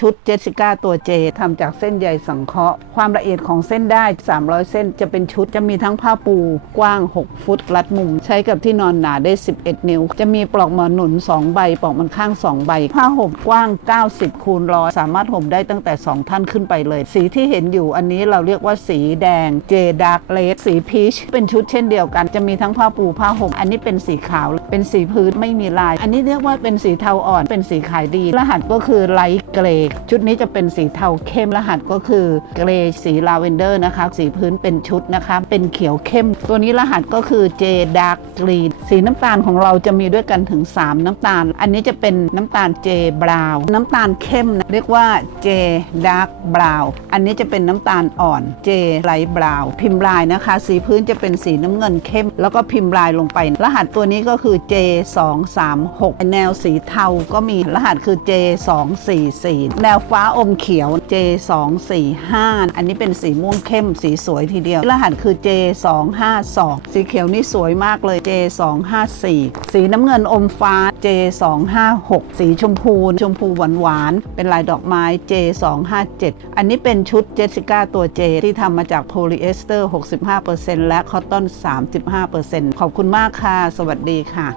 ชุดเจสสิก้าตัวเจทำจากเส้นใยสังเคราะห์ ความละเอียดของเส้นได้ 300 เส้นจะเป็นชุดจะมีทั้งผ้าปูกว้าง 6 ฟุต รัดมุม ใช้กับที่นอนหนาได้ 11 นิ้ว จะมีปลอกหมอนหนุน 2 ใบปลอกมันข้าง 2 ใบ ผ้าห่มกว้าง 90 คูณร้อยสามารถห่มได้ตั้งแต่ 2 ท่านขึ้นไปเลย สีที่เห็นอยู่อันนี้เราเรียกว่าสีแดงเจดาร์กเลดสีพีชเป็นชุดเช่นเดียวกัน จะมีทั้งผ้าปูผ้าห่มอันนี้เป็นสีขาวเป็นสีพื้นไม่มีลาย อันนี้เรียกว่าเป็นสีเทาอ่อนเป็นสีขายดี รหัสก็คือไลท์เกรย์ชุดนี้จะเป็นสีเทาเข้มรหัสก็คือเกรย์สีลาเวนเดอร์นะคะ สีพื้นเป็นชุดนะคะ เป็นเขียวเข้ม ตัวนี้รหัสก็คือเจดาร์กกรีสีน้ำตาลของเราจะมีด้วยกันถึง 3 น้ำตาล อันนี้จะเป็นน้ำตาลเจบราวน้ำตาลเข้มนะเรียกว่าเจดาร์กบราวอันนี้จะเป็นน้ำตาลอ่อนเจไลท์บราวพิมพ์ลายนะคะ สีพื้นจะเป็นสีน้ำเงินเข้ม แล้วก็พิมพ์ลายลงไป รหัสตัวนี้ก็คือ J236 แนวสีเทาก็มีรหัสคือ J244 แนวฟ้าอมเขียว J245 อันนี้เป็นสีม่วงเข้มสีสวยทีเดียว รหัสคือ J252 สีเขียวนี่สวยมากเลย J2 254 สีน้ำเงินอมฟ้า J256 สีชมพู ชมพูหวานหวานเป็นลายดอกไม้ J257 อันนี้เป็นชุดเจสสิก้าตัว J ที่ทำมาจากโพลีเอสเตอร์ 65%และคอตตอน 35%ขอบคุณมากค่ะ สวัสดีค่ะ